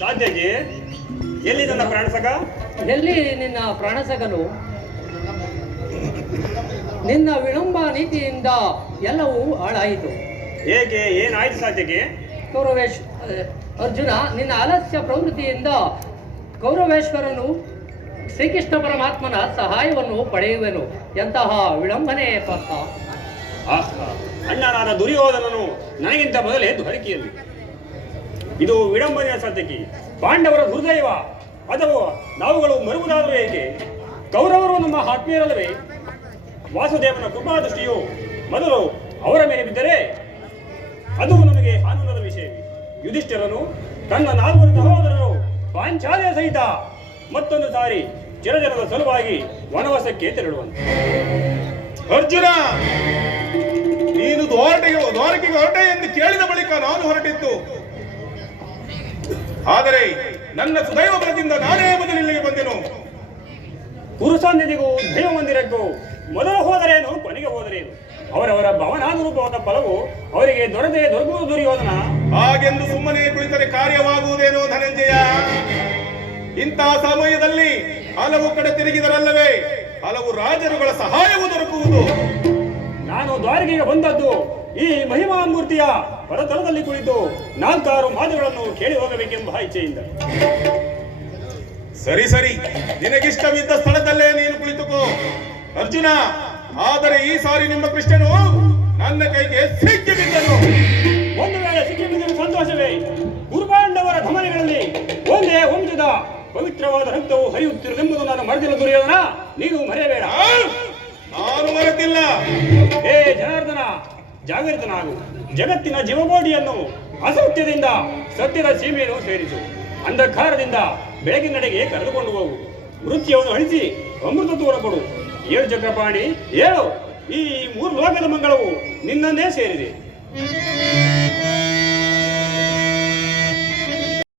ಸಾಧ್ಯಗೆ ಎಲ್ಲಿ ನನ್ನ ಪ್ರಾಣಸಕ? ಎಲ್ಲಿ ನಿನ್ನ ಪ್ರಾಣಸಗನು? ನಿನ್ನ ವಿಳಂಬ ನೀತಿಯಿಂದ ಎಲ್ಲವೂ ಹಾಳಾಯಿತು. ಹೇಗೆ? ಏನಾಯ್ತು ಸಾಧ್ಯಗೆ? ಕೌರವೇಶ್ ಅರ್ಜುನ, ನಿನ್ನ ಆಲಸ್ಯ ಪ್ರವೃತ್ತಿಯಿಂದ ಕೌರವೇಶ್ವರನು ಶ್ರೀಕೃಷ್ಣ ಪರಮಾತ್ಮನ ಸಹಾಯವನ್ನು ಪಡೆಯುವೆನು. ಎಂತಹ ವಿಳಂಬನೆ ಪಾರ್ಥ! ಅಣ್ಣನಾದ ದುರ್ಯೋಧನನು ನನಗಿಂತ ಮೊದಲೇ ದ್ವಾರಕೆಯಲ್ಲಿ. ಇದು ವಿಡಂಬನೆಯ ಸಾಧ್ಯಕ್ಕೆ. ಪಾಂಡವರ ದುರ್ದೈವ ಅಥವಾ ನಾವುಗಳು ಮರುವುದಾದರೂ ಏಕೆ? ಕೌರವರು ನಮ್ಮ ಆತ್ಮೀಯರಲ್ಲವೇ? ವಾಸುದೇವನ ಕೃಪಾ ದೃಷ್ಟಿಯು ಮೊದಲು ಅವರ ಮೇಲೆ ಬಿದ್ದರೆ ಅದು ನಮಗೆ ಆನಂದದ ವಿಷಯವೇ. ಯುಧಿಷ್ಠಿರನು ತನ್ನ 4 ಸಹೋದರರು ಪಾಂಚಾಲಿಯ ಸಹಿತ ಮತ್ತೊಂದು ಸಾರಿ ಚಿರಜನದ ಸಲುವಾಗಿ ವನವಾಸಕ್ಕೆ ತೆರಳುವಂತೆ. ಅರ್ಜುನ, ನೀನು ದ್ವಾರಕೆಗೆ ಹೊರಟೆ ಎಂದು ಕೇಳಿದ ಬಳಿಕ ನಾನು ಹೊರಟಿದ್ದು. ಆದರೆ ನನ್ನ ಸುದೈವ ಬಲದಿಂದ ನಾನೇ ಮೊದಲು ಇಲ್ಲಿಗೆ ಬಂದೆನು. ಪುರುಷಾನ್ಯದಿಗೂ ದೈವ ಮಂದಿರಕ್ಕೂ ಮೊದಲು ಹೋದರೇನು, ಕೊನೆಗೆ ಹೋದರೇನು? ಅವರವರ ಭವನಾನುರೂಪವಾದ ಫಲವು ಅವರಿಗೆ ದೊರಕುವುದು ದುರ್ಯೋಧನ. ಹಾಗೆಂದು ಸುಮ್ಮನೆ ಕುಳಿತರೆ ಕಾರ್ಯವಾಗುವುದೇನೋ ಧನಂಜಯ? ಇಂತಹ ಸಮಯದಲ್ಲಿ ಹಲವು ಕಡೆ ತಿರುಗಿದರಲ್ಲವೇ ಹಲವು ರಾಜರುಗಳ ಸಹಾಯವೂ ದೊರಕುವುದು. ನಾನು ದ್ವಾರಕೆಗೆ ಬಂದದ್ದು ಈ ಮಹಿಮಾ ಮೂರ್ತಿಯ ಹೊರತಲದಲ್ಲಿ ಕುಳಿತು 4 ಮಾತುಗಳನ್ನು ಕೇಳಿ ಹೋಗಬೇಕೆಂಬ ಇಚ್ಛೆಯಿಂದ. ಸರಿ, ನಿನಗಿಷ್ಟವಿದ್ದ ಸ್ಥಳದಲ್ಲೇ ನೀನು ಕುಳಿತುಕೋ ಅರ್ಜುನ. ಆದರೆ ಈ ಸಾರಿ ನಿಮ್ಮ ಕೃಷ್ಣನು ನನ್ನ ಕೈಗೆ ಸಿಕ್ಕಿ ಬಿದ್ದನು. ಒಂದು ವೇಳೆ ಸಿಕ್ಕಿ ಬಿದ್ದರೆ ಸಂತೋಷವೇ. ಕುರುಪಾಂಡವರ ಧಮನಿಗಳಲ್ಲಿ ಒಂದೇ ವಂಶದ ಪವಿತ್ರವಾದ ರಕ್ತವು ಹರಿಯುತ್ತಿರುವುದೆಂಬುದು ನಾನು ಮರೆತಿಲ್ಲ ದುರ್ಯೋಧನ, ನೀನು ಮರೆಯಬೇಡ. ನಾನು ಮರೆತಿಲ್ಲ. ಹೇ ಜನಾರ್ದನ, ಜಾಗೃತನಾಗು. ಜಗತ್ತಿನ ಜೀವಕೋಟಿಯನ್ನು ಅಸತ್ಯದಿಂದ ಸತ್ಯದ ಸೀಮೆಯನ್ನು ಸೇರಿಸು. ಅಂಧಕಾರದಿಂದ ಬೆಳಗಿನಡೆಗೆ ಕರೆದುಕೊಂಡು ಹೋಗು. ಮೃತ್ಯವನ್ನು ಅಳಿಸಿ ಅಮೃತ ತೋರಕೊಡು. 7 ಚಕ್ರಪಾಣಿ ಹೇಳು, ಈ 3 ಲೋಕದ ಮಂಗಳವು ನಿನ್ನನ್ನೇ ಸೇರಿದೆ.